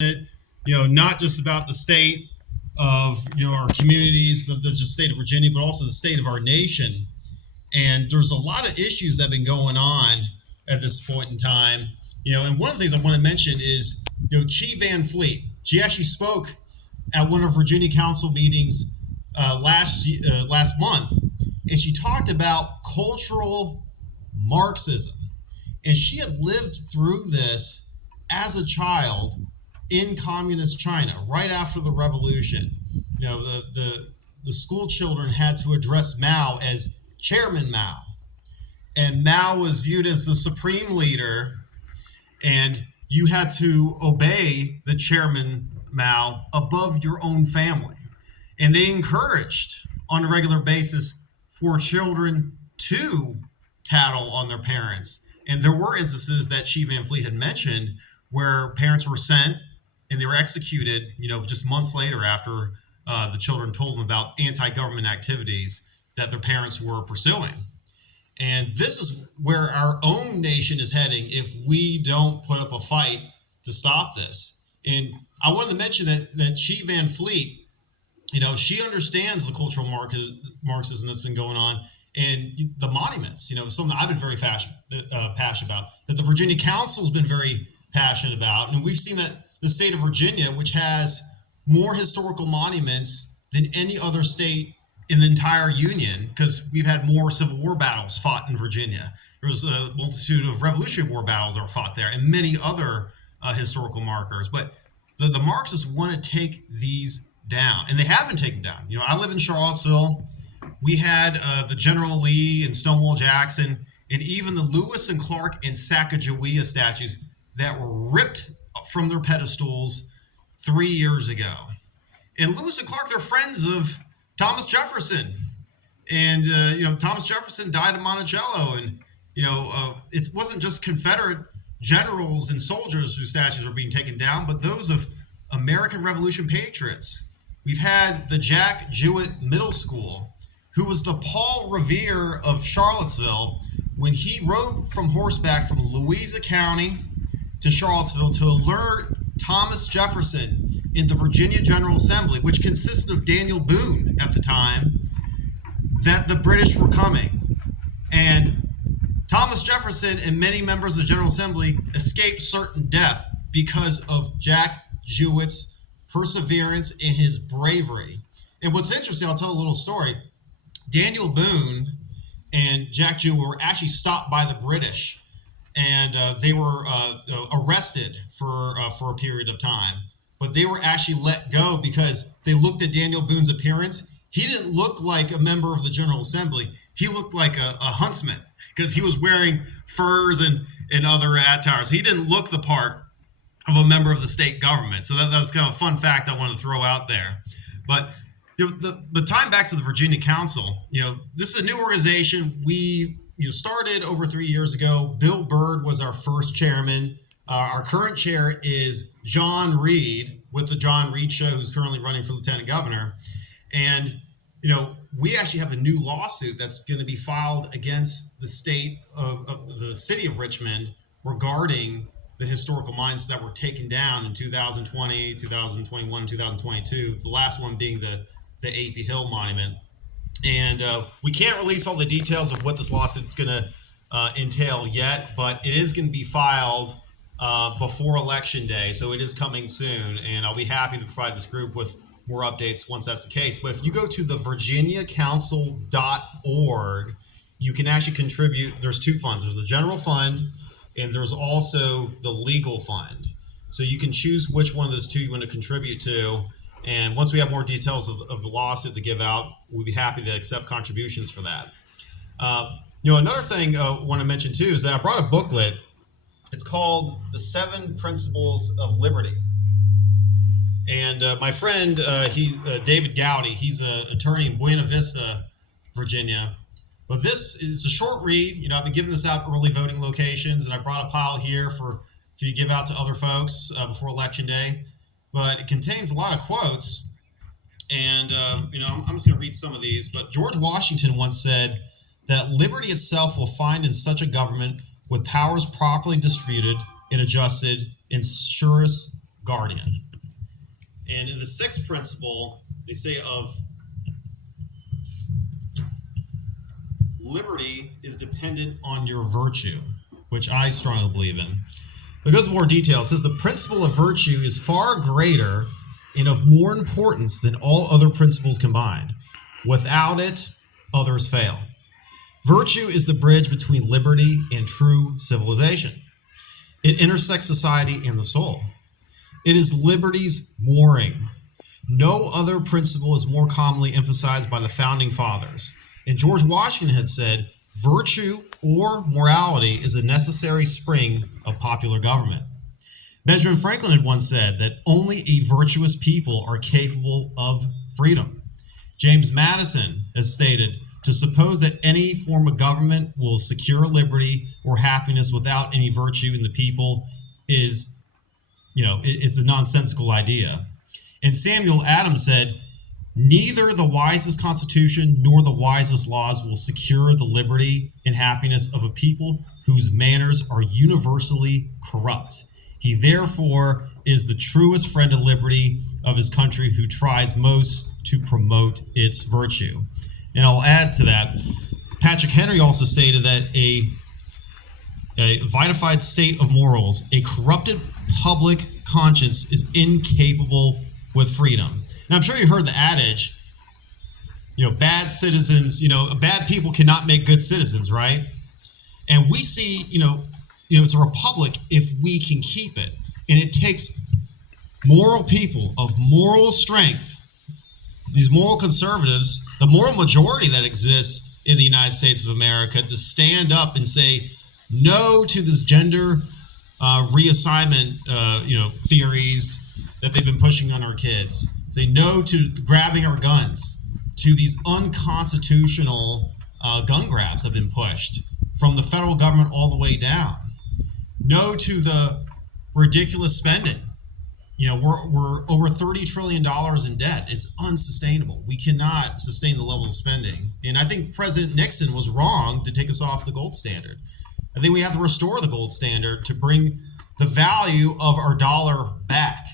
Not just about the state of our communities, the state of Virginia, but also the state of our nation. And there's a lot of issues that have been going on at this point in time. And one of the things I want to mention is Chi Van Fleet. She actually spoke at one of Virginia Council meetings last month, and she talked about cultural Marxism. And she had lived through this as a child in communist China right after the revolution. The school children had to address Mao as Chairman Mao, and Mao was viewed as the supreme leader, and you had to obey the Chairman Mao above your own family. And they encouraged on a regular basis for children to tattle on their parents. And there were instances that Chi Van Fleet had mentioned where parents were sent and they were executed, just months later after the children told them about anti-government activities that their parents were pursuing. And this is where our own nation is heading if we don't put up a fight to stop this. And I wanted to mention that Chi Van Fleet, she understands the cultural Marxism that's been going on, and the monuments, something I've been very passionate about, that the Virginia Council has been very passionate about. And we've seen that the state of Virginia, which has more historical monuments than any other state in the entire Union, because we've had more Civil War battles fought in Virginia. There was a multitude of Revolutionary War battles that were fought there, and many other historical markers. But the Marxists want to take these down, and they have been taken down. I live in Charlottesville. We had the General Lee and Stonewall Jackson, and even the Lewis and Clark and Sacagawea statues that were ripped from their pedestals 3 years ago. And Lewis and Clark, they're friends of Thomas Jefferson. And, Thomas Jefferson died in Monticello. And, it wasn't just Confederate generals and soldiers whose statues were being taken down, but those of American Revolution patriots. We've had the Jack Jewett Middle School, who was the Paul Revere of Charlottesville when he rode from horseback from Louisa County to Charlottesville to alert Thomas Jefferson in the Virginia General Assembly, which consisted of Daniel Boone at the time, that the British were coming. And Thomas Jefferson and many members of the General Assembly escaped certain death because of Jack Jewett's perseverance and his bravery. And what's interesting, I'll tell a little story. Daniel Boone and Jack Jewett were actually stopped by the British, and they were arrested for a period of time. But they were actually let go because they looked at Daniel Boone's appearance. He didn't look like a member of the General Assembly. He looked like a huntsman because he was wearing furs and other attires. He didn't look the part of a member of the state government. So that was kind of a fun fact I wanted to throw out there. But the time back to the Virginia Council, this is a new organization. We started over 3 years ago. Bill Byrd was our first chairman. Our current chair is John Reed with the John Reed Show, who's currently running for lieutenant governor. And, we actually have a new lawsuit that's going to be filed against the state of the city of Richmond regarding the historical monuments that were taken down in 2020, 2021, 2022, the last one being the A.P. Hill Monument. And we can't release all the details of what this lawsuit is going to entail yet, but it is going to be filed before Election Day, so it is coming soon, and I'll be happy to provide this group with more updates once that's the case. But if you go to the virginiacouncil.org, you can actually contribute. There's two funds. There's the general fund, and there's also the legal fund. So you can choose which one of those two you want to contribute to. And once we have more details of the lawsuit to give out, we'll be happy to accept contributions for that. Another thing I want to mention too is that I brought a booklet. It's called The 7 Principles of Liberty. And my friend, David Gowdy, he's an attorney in Buena Vista, Virginia. But this is a short read. I've been giving this out at early voting locations, and I brought a pile here for you to give out to other folks before Election Day. But it contains a lot of quotes, and I'm just going to read some of these. But George Washington once said that liberty itself will find in such a government, with powers properly distributed and adjusted, ensurest guardian. And in the sixth principle, they say of liberty is dependent on your virtue, which I strongly believe in. But it goes into more detail. It says the principle of virtue is far greater and of more importance than all other principles combined. Without it, others fail. Virtue is the bridge between liberty and true civilization. It intersects society and the soul. It is liberty's mooring. No other principle is more commonly emphasized by the founding fathers. And George Washington had said, virtue or morality is a necessary spring of popular government. Benjamin Franklin had once said that only a virtuous people are capable of freedom. James Madison has stated, to suppose that any form of government will secure liberty or happiness without any virtue in the people is, it's a nonsensical idea. And Samuel Adams said, neither the wisest constitution nor the wisest laws will secure the liberty and happiness of a people whose manners are universally corrupt. He therefore is the truest friend of liberty of his country who tries most to promote its virtue. And I'll add to that, Patrick Henry also stated that a vitified state of morals, a corrupted public conscience is incapable with freedom. And I'm sure you heard the adage, bad citizens, bad people cannot make good citizens, right? And we see, it's a republic if we can keep it. And it takes moral people of moral strength, these moral conservatives, the moral majority that exists in the United States of America, to stand up and say no to this gender reassignment, theories that they've been pushing on our kids. Say no to grabbing our guns, to these unconstitutional gun grabs that have been pushed from the federal government all the way down. No to the ridiculous spending. We're over $30 trillion in debt. It's unsustainable. We cannot sustain the level of spending. And I think President Nixon was wrong to take us off the gold standard. I think we have to restore the gold standard to bring the value of our dollar back.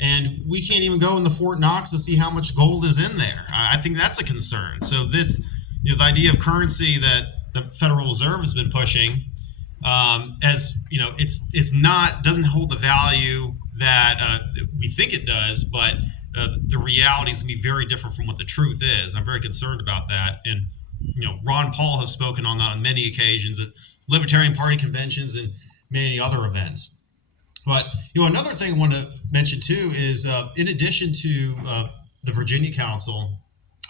And we can't even go in the Fort Knox to see how much gold is in there. I think that's a concern. So this, the idea of currency that the Federal Reserve has been pushing, doesn't hold the value that we think it does, but the reality is going to be very different from what the truth is. I'm very concerned about that. And Ron Paul has spoken on that on many occasions at Libertarian Party conventions and many other events. But another thing I want to mention too is, in addition to the Virginia Council,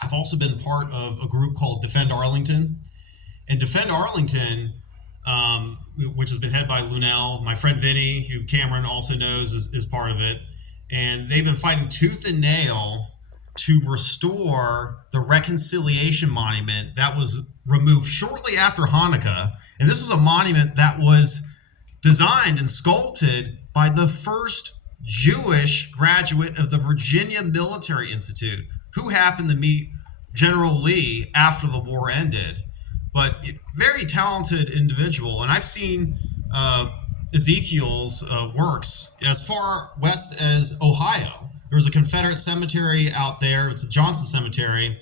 I've also been part of a group called Defend Arlington. And Defend Arlington, which has been headed by Lunel, my friend Vinny, who Cameron also knows is part of it. And they've been fighting tooth and nail to restore the Reconciliation Monument that was removed shortly after Hanukkah. And this is a monument that was designed and sculpted by the first Jewish graduate of the Virginia Military Institute, who happened to meet General Lee after the war ended. But very talented individual. And I've seen Ezekiel's works as far west as Ohio. There's a Confederate cemetery out there. It's a Johnson Cemetery.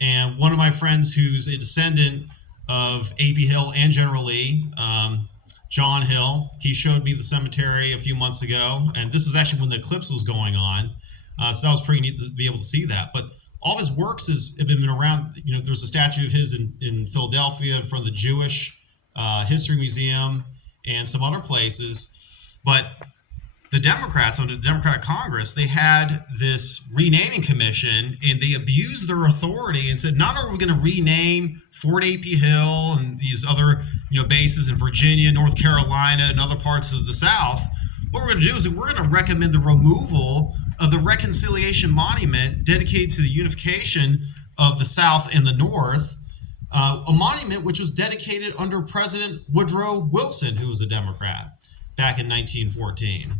And one of my friends who's a descendant of A.P. Hill and General Lee, John Hill, he showed me the cemetery a few months ago. And this is actually when the eclipse was going on. So that was pretty neat to be able to see that. But all of his works have been around. There's a statue of his in Philadelphia in front of the Jewish History Museum and some other places. But the Democrats, under the Democratic Congress, they had this renaming commission, and they abused their authority and said, not only are we going to rename Fort A.P. Hill and these other bases in Virginia, North Carolina, and other parts of the South, what we're going to do is we're going to recommend the removal of the Reconciliation Monument dedicated to the unification of the South and the North, a monument which was dedicated under President Woodrow Wilson, who was a Democrat, back in 1914.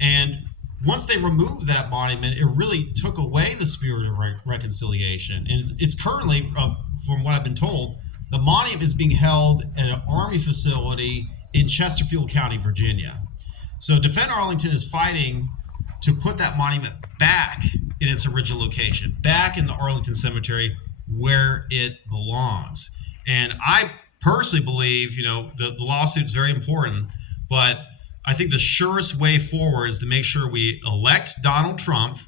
And once they removed that monument, it really took away the spirit of reconciliation. And it's currently, from what I've been told, the monument is being held at an Army facility in Chesterfield County, Virginia. So Defend Arlington is fighting to put that monument back in its original location, back in the Arlington Cemetery where it belongs. And I personally believe, the lawsuit is very important, but I think the surest way forward is to make sure we elect Donald Trump,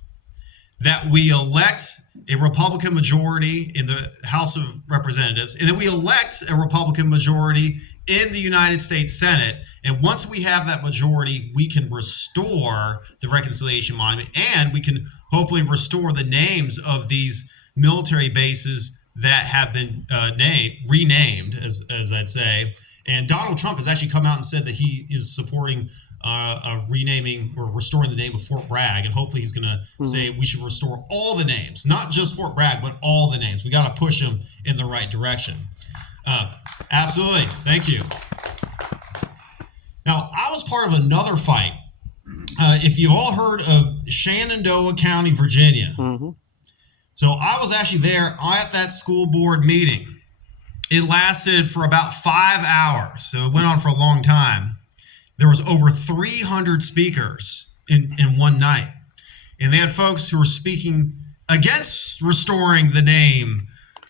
that we elect a Republican majority in the House of Representatives, and then we elect a Republican majority in the United States Senate. And once we have that majority, we can restore the Reconciliation Monument, and we can hopefully restore the names of these military bases that have been renamed, as I'd say. And Donald Trump has actually come out and said that he is supporting renaming or restoring the name of Fort Bragg, and hopefully he's going to say we should restore all the names, not just Fort Bragg, but all the names. We got to push them in the right direction. Absolutely. Thank you. Now, I was part of another fight. If you've all heard of Shenandoah County, Virginia. So I was actually there at that school board meeting. It lasted for about 5 hours, so it went on for a long time. There was over 300 speakers in one night. And they had folks who were speaking against restoring the name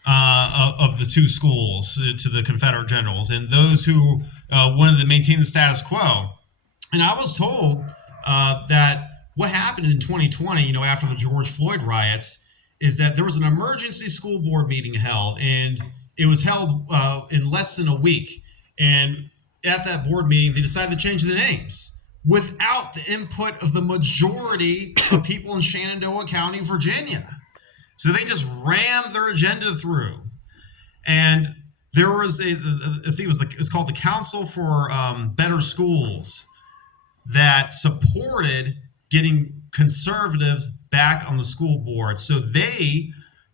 of the two schools to the Confederate generals, and those who wanted to maintain the status quo. And I was told that what happened in 2020, after the George Floyd riots, is that there was an emergency school board meeting held, and it was held in less than a week. And at that board meeting, they decided to change the names without the input of the majority of people in Shenandoah County, Virginia. So they just rammed their agenda through. And there was I think it's called the Council for Better Schools, that supported getting conservatives back on the school board. So they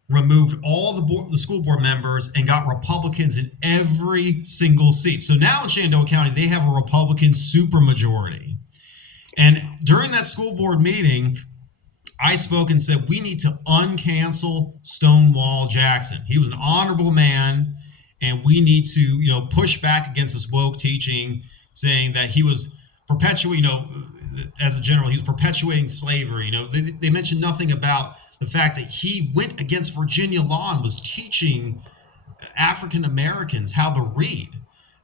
removed all the school board members and got Republicans in every single seat. So now in Shenandoah County, they have a Republican supermajority. And during that school board meeting, I spoke and said, we need to uncancel Stonewall Jackson. He was an honorable man, and we need to, push back against this woke teaching, saying that he was perpetuating, as a general, he was perpetuating slavery. They mentioned nothing about the fact that he went against Virginia law and was teaching African Americans how to read.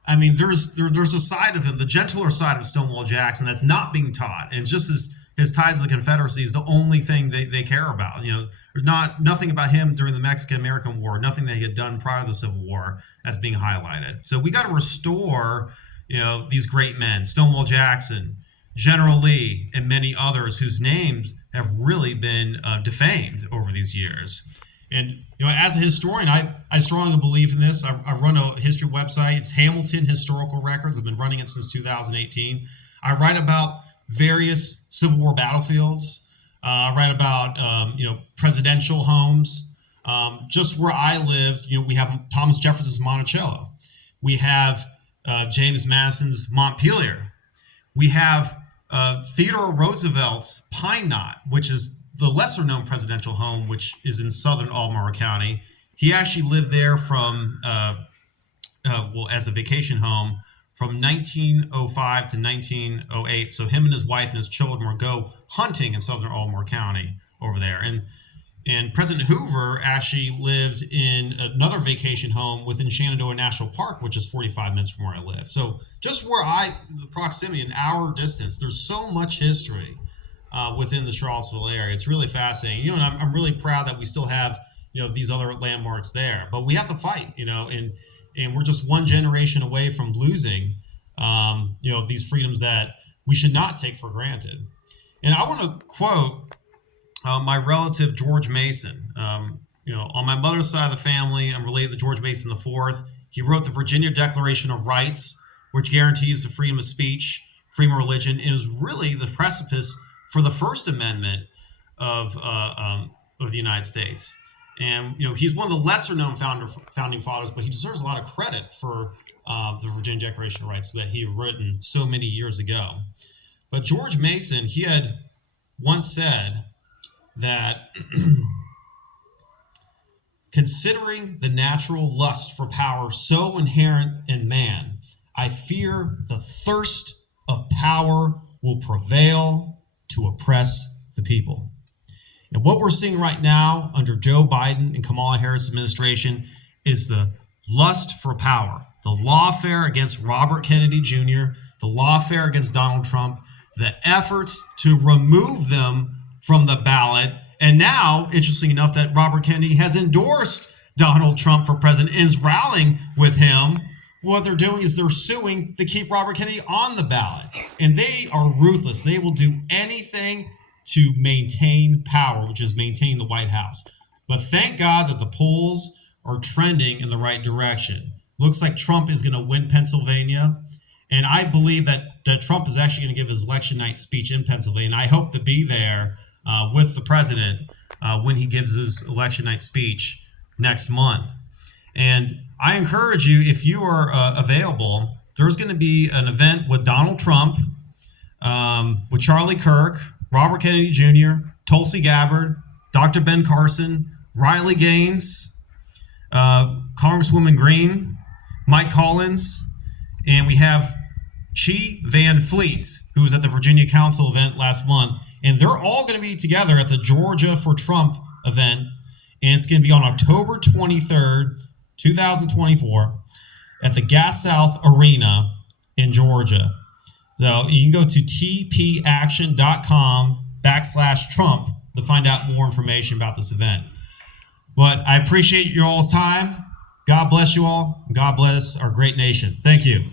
I mean, there's a side of him, the gentler side of Stonewall Jackson, that's not being taught. And it's just his ties to the Confederacy is the only thing they care about. There's nothing about him during the Mexican-American War, nothing that he had done prior to the Civil War that's being highlighted. So we got to restore, these great men, Stonewall Jackson, General Lee, and many others whose names have really been defamed over these years. And as a historian, I strongly believe in this. I run a history website. It's Hamilton Historical Records. I've been running it since 2018. I write about various Civil War battlefields. I write about presidential homes. Just where I lived, we have Thomas Jefferson's Monticello. We have James Madison's Montpelier. We have Theodore Roosevelt's Pine Knot, which is the lesser known presidential home, which is in southern Albemarle County. He actually lived there from, as a vacation home from 1905 to 1908. So him and his wife and his children would go hunting in southern Albemarle County over there. And President Hoover actually lived in another vacation home within Shenandoah National Park, which is 45 minutes from where I live. So just the proximity, an hour distance, there's so much history within the Charlottesville area. It's really fascinating. And I'm really proud that we still have, these other landmarks there. But we have to fight, and we're just one generation away from losing, these freedoms that we should not take for granted. And I want to quote my relative George Mason. On my mother's side of the family, I'm related to George Mason IV. He wrote the Virginia Declaration of Rights, which guarantees the freedom of speech, freedom of religion. It is really the precipice for the First Amendment of the United States. And he's one of the lesser known founding fathers, but he deserves a lot of credit for the Virginia Declaration of Rights that he had written so many years ago. But George Mason, he had once said that considering the natural lust for power so inherent in man, I fear the thirst of power will prevail to oppress the people. And what we're seeing right now under Joe Biden and Kamala Harris administration is the lust for power, the lawfare against Robert Kennedy Jr., the lawfare against Donald Trump, the efforts to remove them from the ballot. And now, interesting enough, that Robert Kennedy has endorsed Donald Trump for president, is rallying with him. What they're doing is they're suing to keep Robert Kennedy on the ballot. And they are ruthless. They will do anything to maintain power, which is maintain the White House. But thank God that the polls are trending in the right direction. Looks like Trump is going to win Pennsylvania. And I believe that Trump is actually going to give his election night speech in Pennsylvania. And I hope to be there with the president when he gives his election night speech next month. And I encourage you, if you are available, there's going to be an event with Donald Trump, with Charlie Kirk, Robert Kennedy Jr., Tulsi Gabbard, Dr. Ben Carson, Riley Gaines, Congresswoman Green, Mike Collins, and we have Chi Van Fleet, who was at the Virginia Council event last month. And they're all going to be together at the Georgia for Trump event. And it's going to be on October 23rd, 2024 at the Gas South Arena in Georgia. So you can go to tpaction.com/Trump to find out more information about this event. But I appreciate your all's time. God bless you all. God bless our great nation. Thank you.